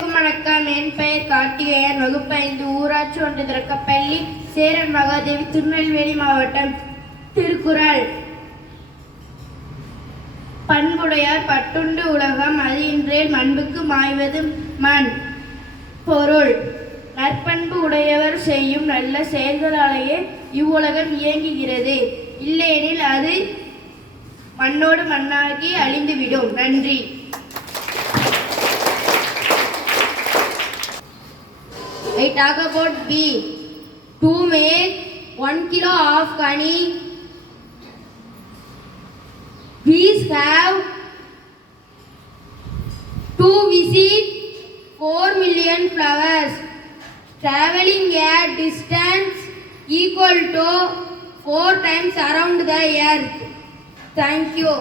அனைவருக்கும் வணக்கம். என் பெயர் கார்த்திகேயன். வகுப்பு 5 ஊராட்சி ஒன்றிய தொடக்கப்பள்ளி, சேரன் மகாதேவி, திருநெல்வேலி மாவட்டம். திருக்குறள். பண்புடையார் பட்டுண்டு உலகம் அது இன்றேல் மண்புக்கு மாய்வது மண். பொருள்: நற்பண்பு உடையவர் செய்யும் நல்ல செயல்களாலேயே இவ்வுலகம் இயங்குகிறது. இல்லையெனில் அது மண்ணோடு மண்ணாகி அழிந்துவிடும். நன்றி. I talk about bee. To make 1 kilo of honey, bees have to visit 4 million flowers, traveling a distance equal to 4 times around the earth. Thank you.